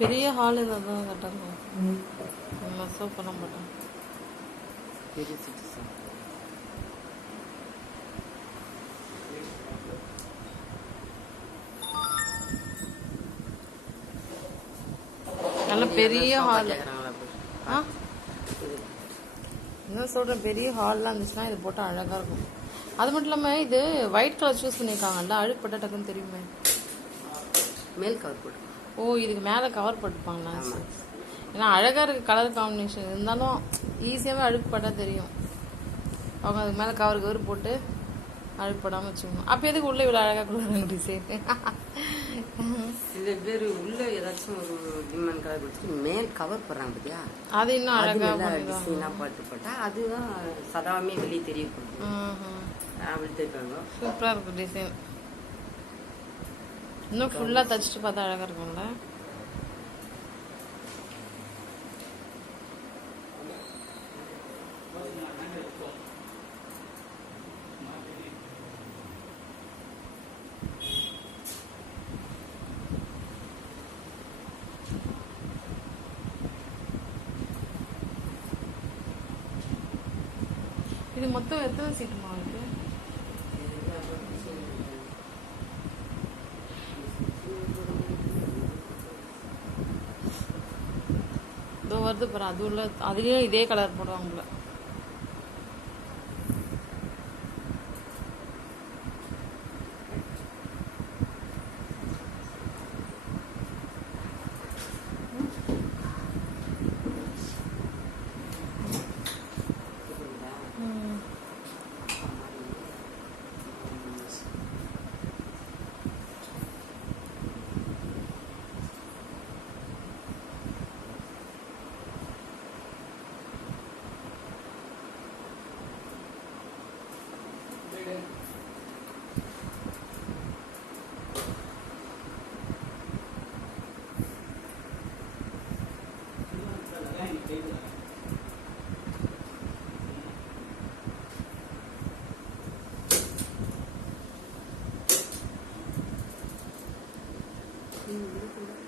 பெரிய ஹால் ஏதாவது கட்டாங்க மெஸ்ஸப் பண்ண மாட்டேன். நல்ல பெரிய ஹால். என்ன சொல்கிறேன், பெரிய ஹால்லாம் இருந்துச்சுன்னா இது போட்டால் அழகாக இருக்கும். அது மட்டும் இல்லாமல் இது ஒயிட் கலர் சூஸ் பண்ணியிருக்காங்கல்ல, அழுக்கு பட்டா டக்குன்னு தெரியுமே. மேல் கவர் போட்டு. ஓ, இதுக்கு மேலே கவர் போட்டுப்பாங்களா? ஏன்னா அழகாக இருக்குது கலர் காம்பினேஷன், இருந்தாலும் ஈஸியாகவே அழுக்கு பட்டா தெரியும். அவங்க அதுக்கு மேலே கவர் போட்டு அழுக்கு படாமல் வச்சுக்கணும். அப்போ எதுக்கு உள்ளே இவ்வளோ அழகாக கொடுக்குறாங்க டிசைன்? சில பேர் உள்ள ஏதாச்சும் ஒரு டிமன் கலர் கொடுத்துட்டு மேல் கவர் போடுறாங்க பார்த்தியா, அது இன்னும் அழகாக டிசைனாக போட்டால் அதுதான் சதாமே வெளியே தெரியும். அப்படி தெரிவிப்பாங்க. சூப்பராக இருக்கும் டிசைன். இன்னும் ஃபுல்லாக தச்சுட்டு பார்த்தா அழகாக இருக்கும்ல. இது மொத்தம் எத்தனை சீட்டுமா இருக்கு? இதோ வருது பாரு, அது உள்ள அதுலேயும் இதே கலர் போடுவாங்கள.